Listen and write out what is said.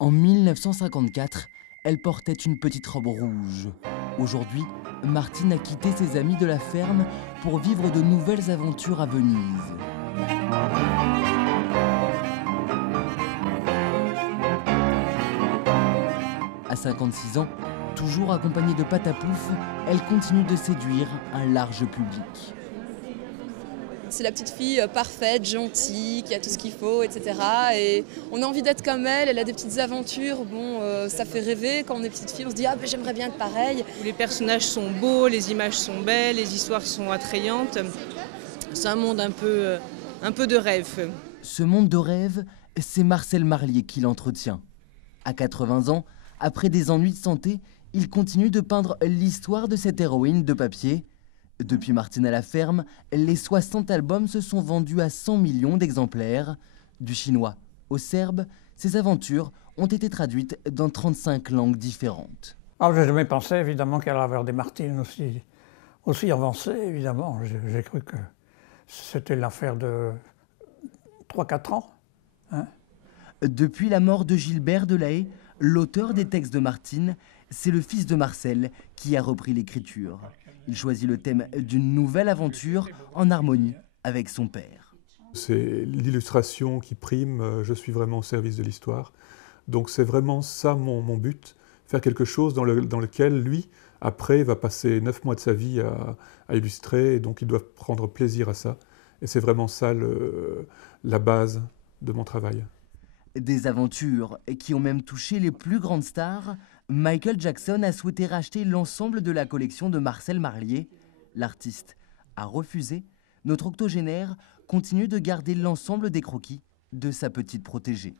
En 1954, elle portait une petite robe rouge. Aujourd'hui, Martine a quitté ses amis de la ferme pour vivre de nouvelles aventures à Venise. À 56 ans, toujours accompagnée de Patapouf, elle continue de séduire un large public. C'est la petite fille parfaite, gentille, qui a tout ce qu'il faut, etc. Et on a envie d'être comme elle, elle a des petites aventures. Bon, ça fait rêver quand on est petite fille, on se dit « Ah, ben, j'aimerais bien être pareille ». Les personnages sont beaux, les images sont belles, les histoires sont attrayantes. C'est un monde un peu de rêve. Ce monde de rêve, c'est Marcel Marlier qui l'entretient. À 80 ans, après des ennuis de santé, il continue de peindre l'histoire de cette héroïne de papier. Depuis Martine à la ferme, les 60 albums se sont vendus à 100 millions d'exemplaires. Du chinois au serbe, ces aventures ont été traduites dans 35 langues différentes. Ah, j'ai jamais pensé évidemment qu'elle allait avoir des Martines aussi avancées, évidemment. J'ai cru que c'était l'affaire de 3-4 ans. Hein. Depuis la mort de Gilbert Delahaye, l'auteur des textes de Martine, c'est le fils de Marcel qui a repris l'écriture. Il choisit le thème d'une nouvelle aventure en harmonie avec son père. C'est l'illustration qui prime, je suis vraiment au service de l'histoire. Donc c'est vraiment ça mon but, faire quelque chose dans lequel lui, après, va passer 9 mois de sa vie à illustrer, et donc il doit prendre plaisir à ça. Et c'est vraiment ça la base de mon travail. Des aventures qui ont même touché les plus grandes stars. Michael Jackson a souhaité racheter l'ensemble de la collection de Marcel Marlier. L'artiste a refusé. Notre octogénaire continue de garder l'ensemble des croquis de sa petite protégée.